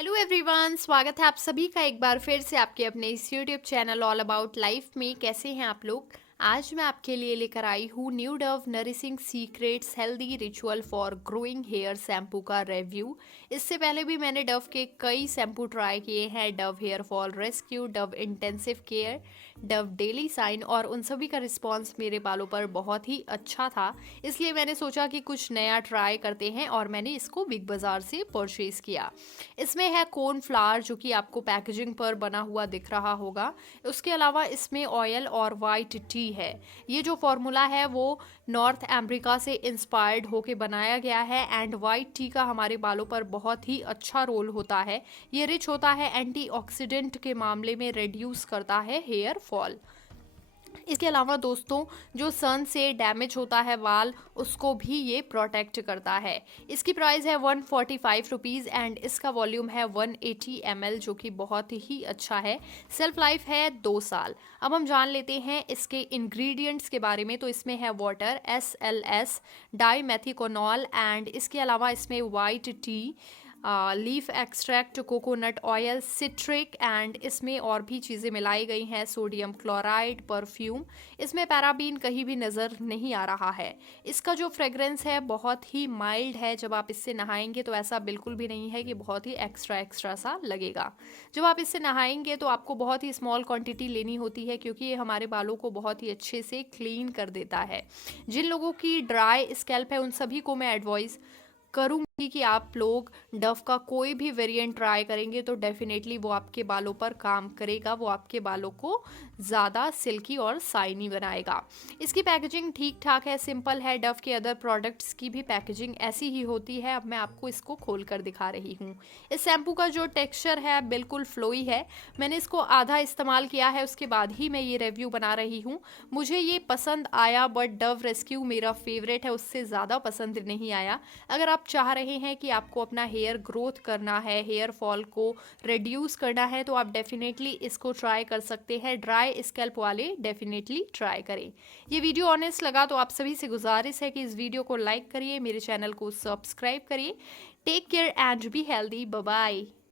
Hello everyone, स्वागत है आप सभी का एक बार फिर से आपके अपने इस YouTube channel all about life में। कैसे हैं आप लोग। आज मैं आपके लिए लेकर आई हूँ new Dove nourishing secrets healthy ritual for growing hair shampoo का रिव्यू। इससे पहले भी मैंने डव के कई शैम्पू ट्राई किए हैं, Dove hair fall rescue, Dove intensive care, Dove daily shine, और उन सभी का रिस्पॉन्स मेरे बालों पर बहुत ही अच्छा था। इसलिए मैंने सोचा कि कुछ नया ट्राई करते हैं और मैंने इसको बिग बाज़ार से परचेज़ किया। इसमें है कोन फ्लावर जो कि आपको पैकेजिंग पर बना हुआ दिख रहा होगा। उसके अलावा इसमें ऑयल और वाइट टी है। ये जो फॉर्मूला है वो नॉर्थ अमेरिका से इंस्पायर्ड होके बनाया गया है एंड वाइट टी का हमारे बालों पर बहुत ही अच्छा रोल होता है। ये रिच होता है, एंटीऑक्सीडेंट के मामले में रिड्यूस करता है हेयर फॉल। इसके अलावा दोस्तों, जो सन से डैमेज होता है बाल, उसको भी ये प्रोटेक्ट करता है। इसकी प्राइस है 145 रुपीज़ एंड इसका वॉल्यूम है 180 ml, जो कि बहुत ही अच्छा है। सेल्फ लाइफ है 2 साल। अब हम जान लेते हैं इसके इंग्रेडिएंट्स के बारे में। तो इसमें है वाटर, SLS, डाईमेथिकोनॉल एंड इसके अलावा इसमें white T, leaf extract, coconut oil, citric and इसमें और भी चीज़ें मिलाई गई हैं, सोडियम क्लोराइड, परफ्यूम। इसमें पैराबीन कहीं भी नज़र नहीं आ रहा है। इसका जो फ्रेग्रेंस है बहुत ही माइल्ड है। जब आप इससे नहाएंगे तो ऐसा बिल्कुल भी नहीं है कि बहुत ही एक्स्ट्रा एक्स्ट्रा सा लगेगा। जब आप इससे नहाएंगे तो आपको बहुत ही स्मॉल क्वांटिटी लेनी होती है, क्योंकि ये हमारे बालों को बहुत ही अच्छे से क्लीन कर देता है। जिन लोगों की ड्राई स्कैल्प है उन सभी को मैं एडवाइस करूंगी कि आप लोग डव का कोई भी वेरिएंट ट्राई करेंगे तो डेफिनेटली वो आपके बालों पर काम करेगा, वो आपके बालों को ज़्यादा सिल्की और शाइनी बनाएगा। इसकी पैकेजिंग ठीक ठाक है, सिंपल है। डव के अदर प्रोडक्ट्स की भी पैकेजिंग ऐसी ही होती है। अब मैं आपको इसको खोल कर दिखा रही हूँ। इस शैम्पू का जो टेक्सचर है बिल्कुल फ्लोई है। मैंने इसको आधा इस्तेमाल किया है, उसके बाद ही मैं ये रिव्यू बना रही हूँ। मुझे ये पसंद आया, बट डव रेस्क्यू मेरा फेवरेट है, उससे ज़्यादा पसंद नहीं आया। अगर आप चाह रहे हैं कि आपको अपना हेयर ग्रोथ करना है, हेयर फॉल को रिड्यूस करना है, तो आप डेफिनेटली इसको ट्राई कर सकते हैं। ड्राई स्कैल्प वाले डेफिनेटली ट्राई करें। ये वीडियो ऑनेस्ट लगा तो आप सभी से गुजारिश है कि इस वीडियो को लाइक करिए, मेरे चैनल को सब्सक्राइब करिए। Take care and be healthy. Bye bye.